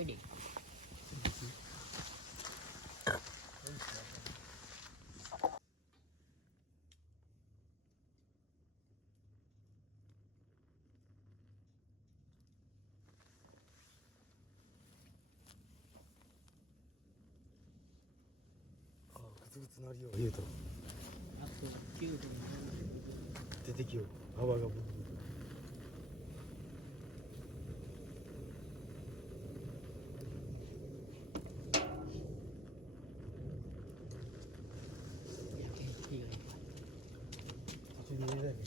イレ行く。ああ、グツグツなるよ言うとあと9分出てきよう泡がブンブン。やけん火がいっぱい。途中に入れないね。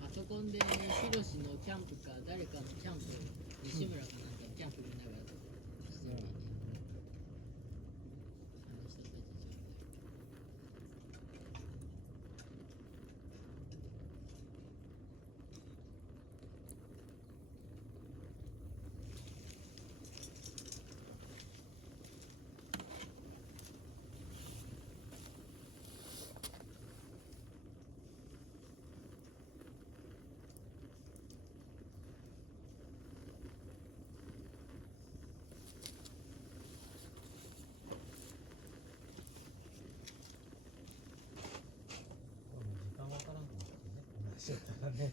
パソコンでヒロシのキャンプか誰かのキャンプ、西村かなんかのキャンプ見ながらしてるのに、あの人たち状態。時間わからんと思ってね。同じやったらね。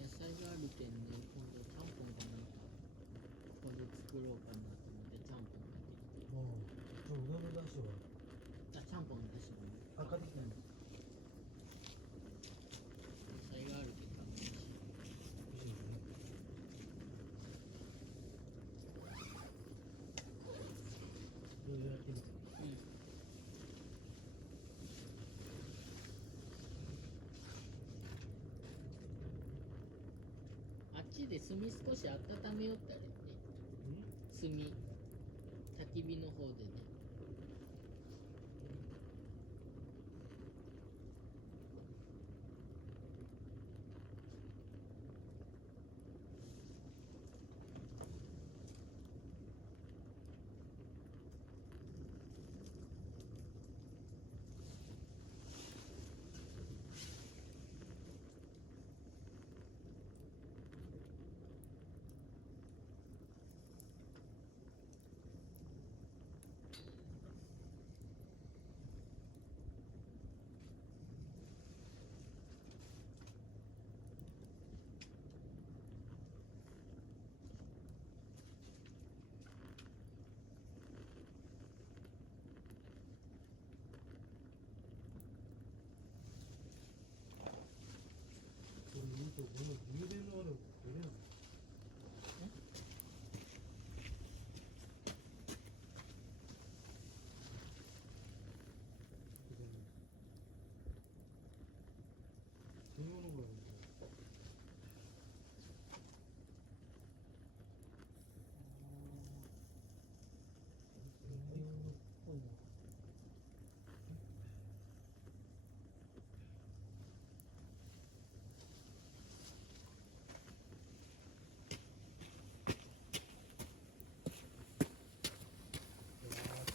野菜があるけんね、今度ちゃんぽんかなんかここで作ろうかなと思ってちゃんぽん買ってきて。もう今日うどんの出汁はあ、ちゃんぽんの出汁も買ってきたの。野菜があるけん買ってきて。美味しいですね。いろいろやってみて。あっちで炭少し温めよったらね。炭、焚き火の方でね。これ見るとこの充電のある出れない。そういうものがあるんですよ。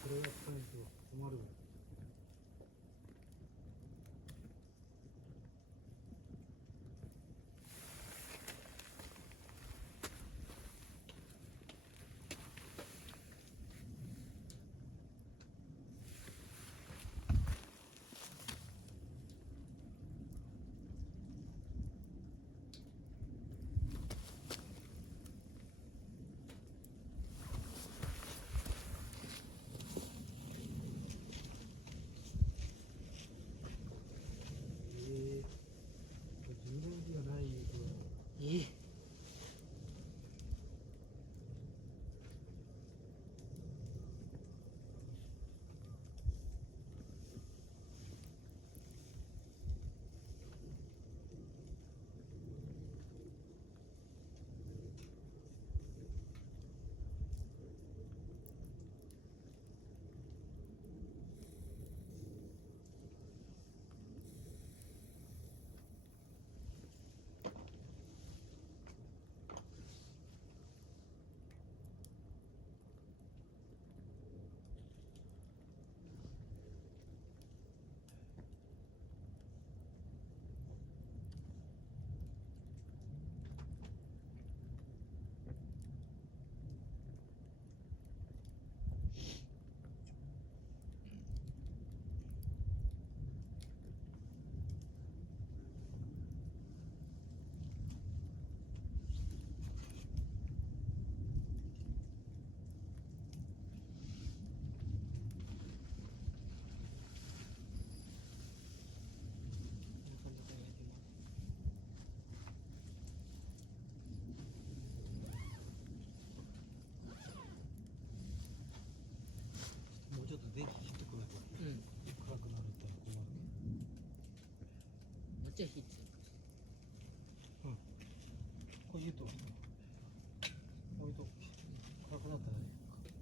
これは使えんと困るわ。電気切ってこないとうん。暗くなるったら困るめっちゃ火ついてけど。これ言うと置いとく。暗くなったらねつけて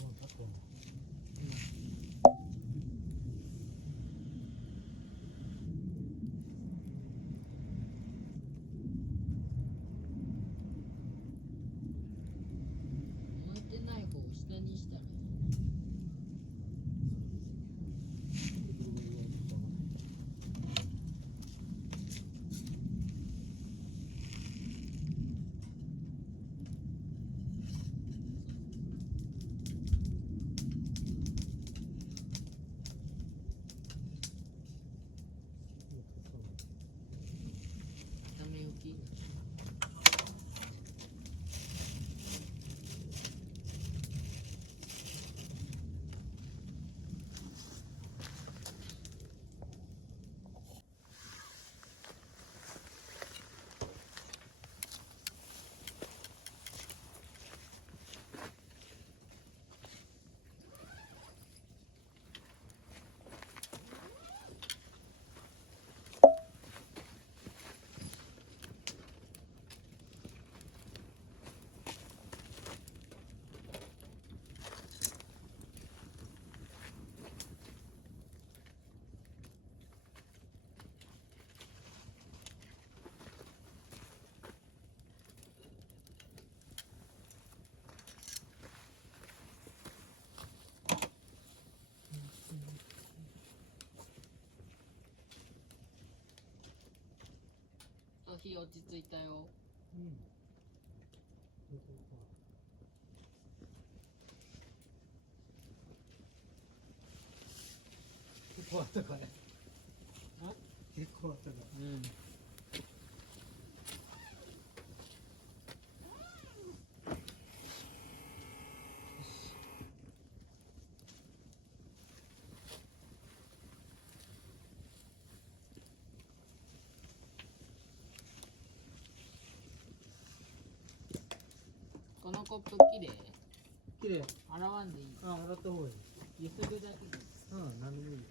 もうだっても燃えてない方を下にしたらいい。ため置き。火落ち着いたよ。うん。結構あったかね。あ？結構あったか。うん。このコップきれい？綺麗。洗わんでいい。あ、洗った方がいい。ゆすぐだけで。うん、何でもいいよ。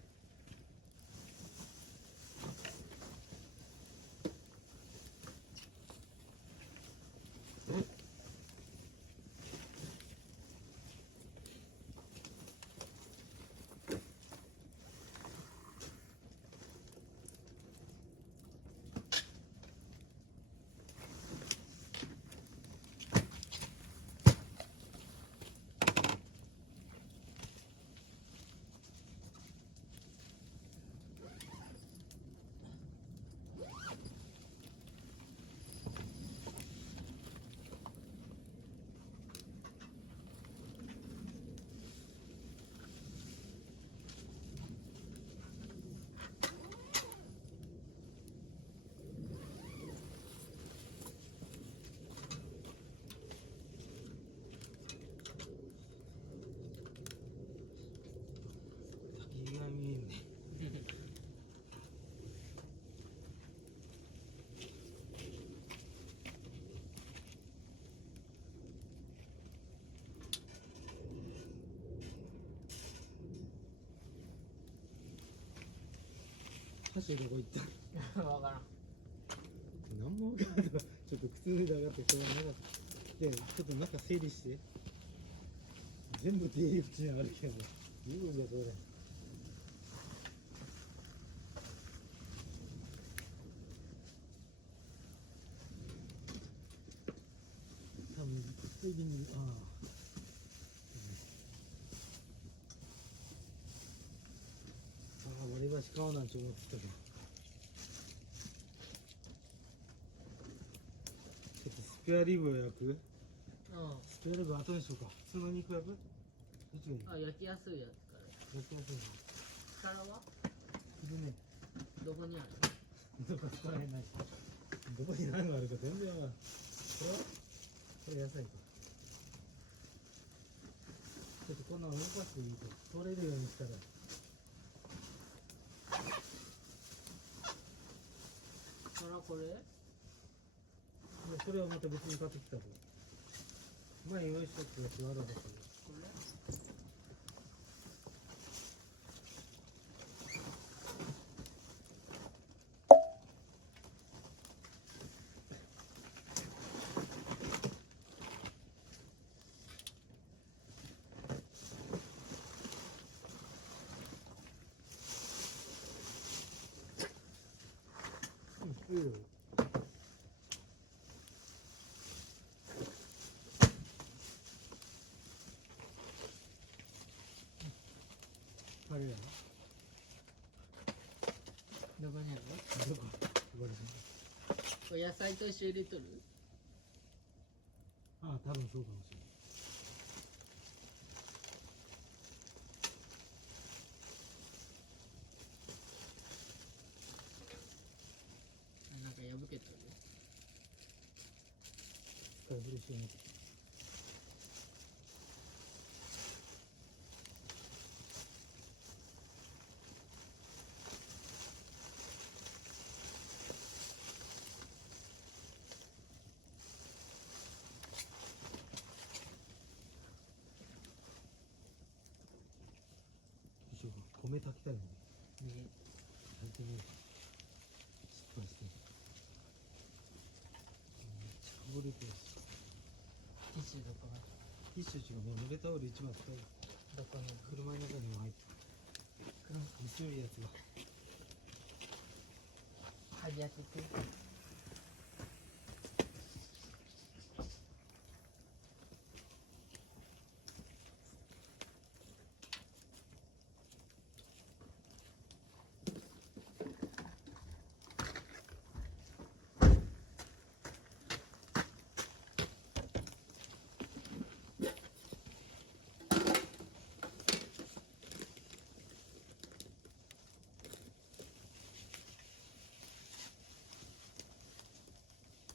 滝が見えんね。箸どこ行った？わからん。何も分からん。ちょっと靴脱いだがってしょうがなかった。で、ちょっと中整理して。全部出入り口にあるけど、いいんだそれ。多分ついでに割り箸買おうなんて思ってたけど。ちょっとスペアリブを焼く？うん。スペアリブ後にしようか。普通の肉焼く？どっちがいい？あ、焼きやすいやつから。焼きやすいの。力は？いるね。どこにある？どこそこらへんないし。どこに何があるか全然わからん。これ野菜か。ちょっとこんなの動かしていいと取れるようにしたら。そらこれ？でそれをまた別に買ってきたと。前用意しとったやつがあるわけだから。いいよ。あれやどこにあるな。どこ？これ。これ野菜と一緒入れとる？ああ、多分そうかもしれない。なんか破けとる？使い古しに。米炊きたいのに。ね。炊いてね。失敗して。めっちゃこぼれてるし。ティッシュどこが？ティッシュ違う、もう濡れタオル一番使う。どこに？車の中にも入ってる。薄いやつが。端開けて。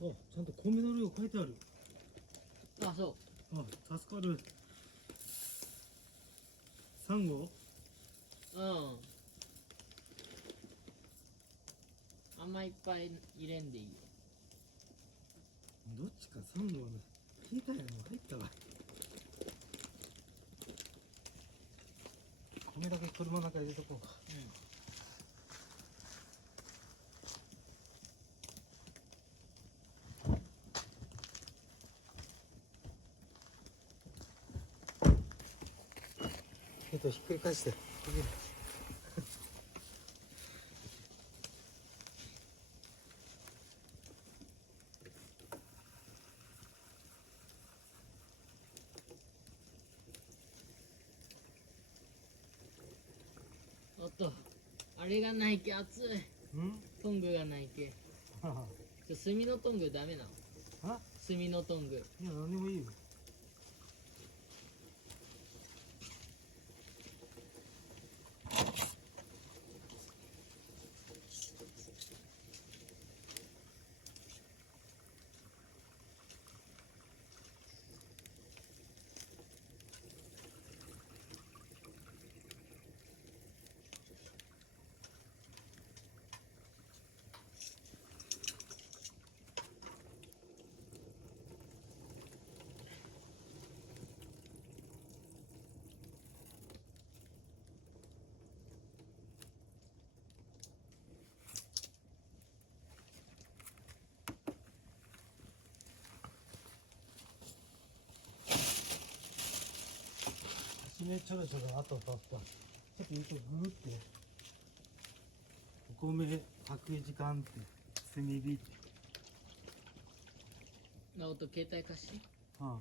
あ、ちゃんと米の量書いてある。あ、そう。あ、助かる。3合？うん。あんまいっぱい入れんでいいよ。どっちか3合ね。聞いたよ、もう入ったわ。米だけ車の中入れとこうか。ひっくり返して。おっと、あれがないけ熱い。トングがないけ。炭のトングダメなの？あ、炭のトング。いや、何でもいいよ。締めちょろちょろ、あとパッパ。ちょっと言うとグーって。お米炊く時間って炭火って。なおと携帯貸して。ああ。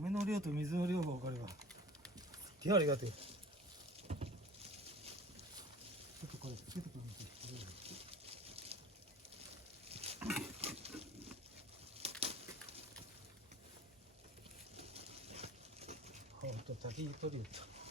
米の量と水の量が分かれば。手ありがとう。ちょっとこれつけてくれて。ほんと、先に取りよった。